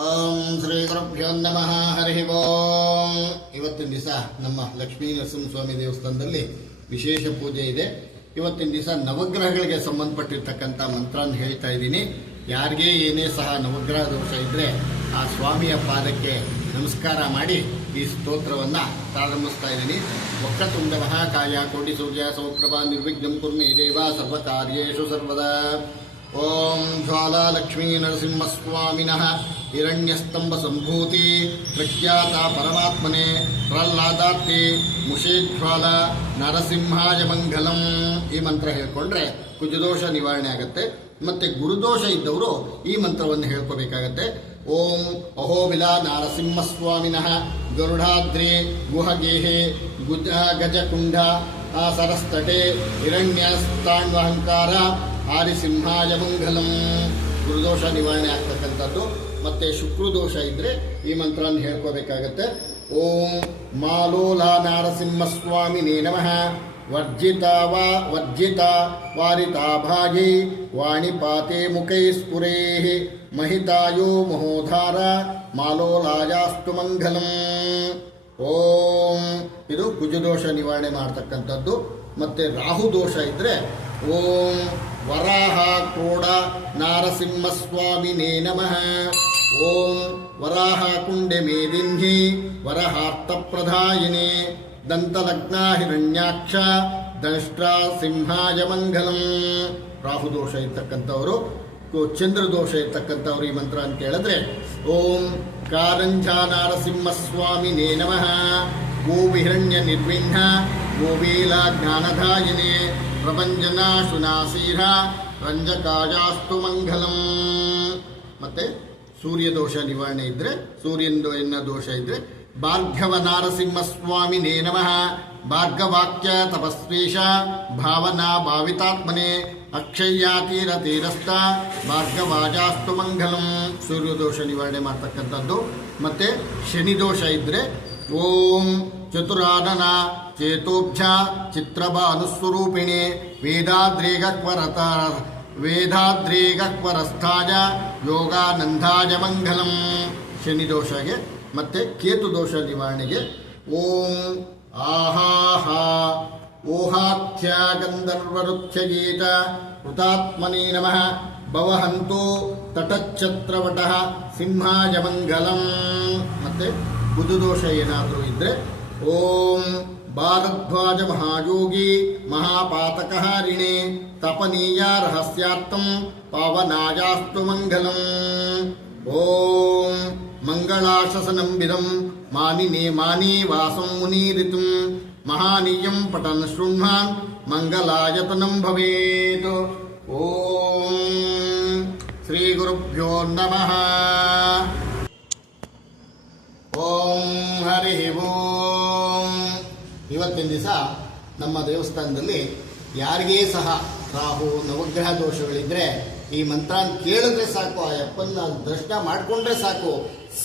ಓಂ ಶ್ರೀ ಗುರುಭ್ಯೋ ನಮಃ. ಹರಿ ಓಂ. ಇವತ್ತಿನ ದಿವಸ ನಮ್ಮ ಲಕ್ಷ್ಮೀ ನರಸಿಂಹಸ್ವಾಮಿ ದೇವಸ್ಥಾನದಲ್ಲಿ ವಿಶೇಷ ಪೂಜೆ ಇದೆ. ಇವತ್ತಿನ ದಿವಸ ನವಗ್ರಹಗಳಿಗೆ ಸಂಬಂಧಪಟ್ಟಿರ್ತಕ್ಕಂಥ ಮಂತ್ರನ ಹೇಳ್ತಾ ಇದ್ದೀನಿ. ಯಾರಿಗೆ ಏನೇ ಸಹ ನವಗ್ರಹ ದೋಷ ಇದ್ರೆ ಆ ಸ್ವಾಮಿಯ ಪಾದಕ್ಕೆ ನಮಸ್ಕಾರ ಮಾಡಿ ಈ ಸ್ತೋತ್ರವನ್ನ ಪ್ರಾರಂಭಿಸ್ತಾ ಇದ್ದೀನಿ. ವಕ್ರತುಂಡ ಮಹಾಕಾಯ ಕೋಟಿ ಸೂರ್ಯ ಸಮಪ್ರಭಾ ನಿರ್ವಿಘ್ನಂ ಕುರ್ಮೇ ದೇವ ಸರ್ವಕಾರ್ಯೇಷು ಸರ್ವದಾ. ಓಂ ಜ್ವಾಲಾ ಲಕ್ಷ್ಮೀ ನರಸಿಂಹಸ್ವಾಮಿನಃ ಹಿರಣ್ಯಸ್ತಂಭ ಸಂಭೂತಿ ಪ್ರಖ್ಯಾತ ಪರಮಾತ್ಮನೆ ಪ್ರಹ್ಲಾದಾರ್ತಿ ಮುಷೇಜ್ವಾಲ ನರಸಿಂಹಾಯ ಮಂಗಲಂ. ಈ ಮಂತ್ರ ಹೇಳ್ಕೊಂಡ್ರೆ ಕುಜದೋಷ ನಿವಾರಣೆ ಆಗುತ್ತೆ. ಮತ್ತೆ ಗುರುದೋಷ ಇದ್ದವರು ಈ ಮಂತ್ರವನ್ನು ಹೇಳ್ಕೋಬೇಕಾಗತ್ತೆ. ಓಂ ಅಹೋಬಿಲ ನರಸಿಂಹಸ್ವಾಮಿನಃ ಗರುಡಾದ್ರಿ ಗುಹಗೇಹೆ ಗಜಕುಂಡ ಸರಸ್ತಟೆ ಹಿರಣ್ಯಸ್ತಾಣ್ವಹಂಕಾರ ಆರಿಸಿಂಹಾಯ ಮಂಗಲಂ. ಗುರುದೋಷ ನಿವಾರಣೆ ಆಗ್ತಕ್ಕಂಥದ್ದು. ಮತ್ತೆ ಶುಕ್ರದೋಷ ಇದ್ರೆ ಈ ಮಂತ್ರವನ್ನು ಹೇಳ್ಕೋಬೇಕಾಗತ್ತೆ. ಓಂ ಮಾಲೋಲಾ ನರಸಿಂಹಸ್ವಾಮಿನೇ ನಮಃ ವರ್ಜಿತಾ ವಾರಿತಾ ಭಾಗೈ ವಾಣಿಪಾತೆ ಮುಖೈ ಸ್ಫುರೇ ಮಹಿತಾಯೋ ಮಹೋಧಾರ ಮಾಲೋಲಾಯಾಸ್ತು ಮಂಗಲಂ. ಓಂ ಇದು ಕುಜದೋಷ ನಿವಾರಣೆ ಮಾಡತಕ್ಕಂಥದ್ದು. ಮತ್ತೆ ರಾಹುದೋಷ ಇದ್ರೆ ಓಂ ವರಾಹ ಕ್ರೋಡ ನರಸಿಂಹಸ್ವಾಮಿನೇ ನಮಃ. ಓಂ ವರಾಹ ಕುಂಡೆ ಮೇದಿನ್ಹಿ ವರಹಾರ್ಥ ಪ್ರಧಾಯಿನೇ ದಂತಲಗ್ನ ಹಿರಣ್ಯಾಕ್ಷ ದಂಷ್ಟ್ರಾ ಸಿಂಹಾಯ ಮಂಗಲಂ. ರಾಹುದೋಷ ಇರ್ತಕ್ಕಂಥವರು, ಚಂದ್ರದೋಷ ಇರ್ತಕ್ಕಂಥವ್ರು ಈ ಮಂತ್ರ ಅಂತ ಕೇಳಿದ್ರೆ ಓಂ ಕಾರಂಜ ನರಸಿಂಹಸ್ವಾಮಿನೇ ನಮಃ. ಗೋವಿಹಿರಣ್ಯ ನಿರ್ವಿಘ್ನ ಗೋವೀಲ ಜ್ಞಾನದಾಯಿನೇ ಪ್ರಪಂಚನಾ ಶುನಾಸೀರ ರಂಜಕಾಯಾಸ್ತು ಮಂಗಲಂ. ಮತ್ತೆ ಸೂರ್ಯದೋಷ ನಿವಾರಣೆ ಇದ್ರೆ, ಸೂರ್ಯನ ದೋಷ ಇದ್ರೆ ಭಾರ್ಗವ ನರಸಿಂಹಸ್ವಾಮಿನೇ ನಮಃ. ಭಾರ್ಗವಾಕ್ಯ ತಪಸ್ವೇಶ ಭಾವನಾ ಭಾವಿತಾತ್ಮನೆ ಅಕ್ಷಯ್ಯಾತೀರ ತೀರಸ್ಥ ಭಾರ್ಗವಾಜಾಸ್ತು ಮಂಗಲಂ. ಸೂರ್ಯದೋಷ ನಿವಾರಣೆ ಮಾಡ್ತಕ್ಕಂಥದ್ದು. ಮತ್ತೆ ಶನಿದೋಷ ಇದ್ರೆ ಓಂ ಚತುರಾನನ ಚೇತೋಭ್ಯ ಚಿತ್ರಭಾನುಸ್ವರೂಪಿಣಿ ವೇದಾದ್ರೇಗಕ್ವರಸ್ಥಾಯ ಯೋಗಾನಂದಾಯ ಮಂಗಲಂ. ಶನಿದೋಷಗೆ. ಮತ್ತೆ ಕೇತುದೋಷ ನಿವಾರಣೆಗೆ ಓಂ ಆಹಾಹ ಓಹಾಖ್ಯ ಗಂಧರ್ವರುಚ್ಯಗೀತ ಹುತಾತ್ಮನೇ ನಮಃ ಭವಹಂತೋ ತಟಚ್ಛತ್ರವಟಃ ಸಿಂಹಾಯ ಮಂಗಲಂ. ಮತ್ತೆ ಬುಧದೋಷ ಏನಾದರೂ ಇದ್ರೆ ಓಂ ಭಾರದ್ವಾಜ ಮಹಾಯೋಗಿ ಮಹಾಪಾತಕಹಾರಿಣೆ ತಪನೀಯ ರಹಸ್ಯಾರ್ಥಂ ಪಾವನಾಯಾಸ್ತು ಮಂಗಲಂ. ಓಂ ಮಂಗಳಾಶಸನಂಬಿದಂ ಮಾನಿನೇ ಮಾನಿ ವಾಸಂ ಮುನೀರಿತುಂ ಮಹಾನೀಯಂ ಪಠನ್ ಶೃಣ್ವಾನ್ ಮಂಗಲಾಯತನಂ ಭವೇತ್. ಓಂ ಶ್ರೀ ಗುರುಭ್ಯೋ ನಮಃ. ಓಂ ಹರಿ ಓಂ. ಇವತ್ತಿನ ದಿವಸ ನಮ್ಮ ದೇವಸ್ಥಾನದಲ್ಲಿ ಯಾರಿಗೇ ಸಹ ರಾಹು ನವಗ್ರಹ ದೋಷಗಳಿದ್ರೆ ಈ ಮಂತ್ರ ಕೇಳಿದ್ರೆ ಸಾಕು, ಆ ಯಪ್ಪನ್ನ ದರ್ಶನ ಮಾಡಿಕೊಂಡ್ರೆ ಸಾಕು,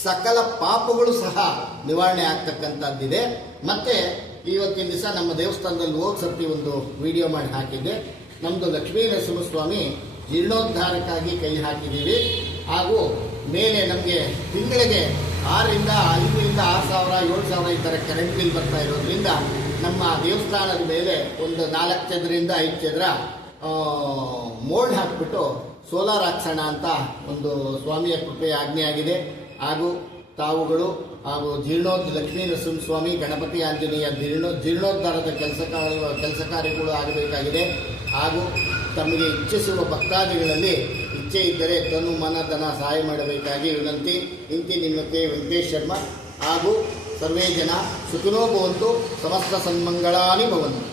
ಸಕಲ ಪಾಪಗಳು ಸಹ ನಿವಾರಣೆ ಆಗ್ತಕ್ಕಂಥದ್ದಿದೆ. ಮತ್ತೆ ಇವತ್ತಿನ ದಿವಸ ನಮ್ಮ ದೇವಸ್ಥಾನದಲ್ಲಿ ಹೋಗಿ ಸರ್ತಿ ಒಂದು ವಿಡಿಯೋ ಮಾಡಿ ಹಾಕಿದ್ದೆ. ನಮ್ಮದು ಲಕ್ಷ್ಮೀ ನರಸಿಂಹಸ್ವಾಮಿ ಜೀರ್ಣೋದ್ಧಾರಕ್ಕಾಗಿ ಕೈ ಹಾಕಿದ್ದೀವಿ. ಹಾಗೂ ಮೇಲೆ ನಮಗೆ ತಿಂಗಳಿಗೆ 5,000 6,000 7,000 ಈ ಥರ ಕರೆಂಟ್ ಬಿಲ್ ಬರ್ತಾ ಇರೋದ್ರಿಂದ ನಮ್ಮ ದೇವಸ್ಥಾನದ ಮೇಲೆ ಒಂದು 4 ಚದರಿಂದ 5 ಚದರ ಮೋಲ್ಡ್ ಹಾಕಿಬಿಟ್ಟು ಸೋಲಾರ್ ಹಾಕ್ಸೋಣ ಅಂತ ಒಂದು ಸ್ವಾಮಿಯ ಕೃಪೆಯ ಆಜ್ಞೆ ಆಗಿದೆ. ಹಾಗೂ ತಾವುಗಳು ಹಾಗೂ ಲಕ್ಷ್ಮೀ ನರಸಿಂಹಸ್ವಾಮಿ ಗಣಪತಿ ಆಂಜನೇಯ ಜೀರ್ಣೋದ್ಧಾರದ ಕೆಲಸ ಕಾರ್ಯಗಳು ಆಗಬೇಕಾಗಿದೆ. ಹಾಗೂ ತಮಗೆ ಇಚ್ಛಿಸುವ ಭಕ್ತಾದಿಗಳಲ್ಲಿ ಇಚ್ಛೆ ಇದ್ದರೆ ತನು ಮನ ಧನ ಸಹಾಯ ಮಾಡಬೇಕಾಗಿ ವಿನಂತಿ. ಇಂತಿ ನಿಮ್ಮಕ್ಕೆ ವೆಂಕಟೇಶ್ ಶರ್ಮಾ. ಹಾಗೂ ಸರ್ವೇ ಜನ ಸುಖಿನೋ ಭವಂತು, ಸಮಸ್ತ ಸನ್ಮಂಗಳಾನಿ ಭವಂತು.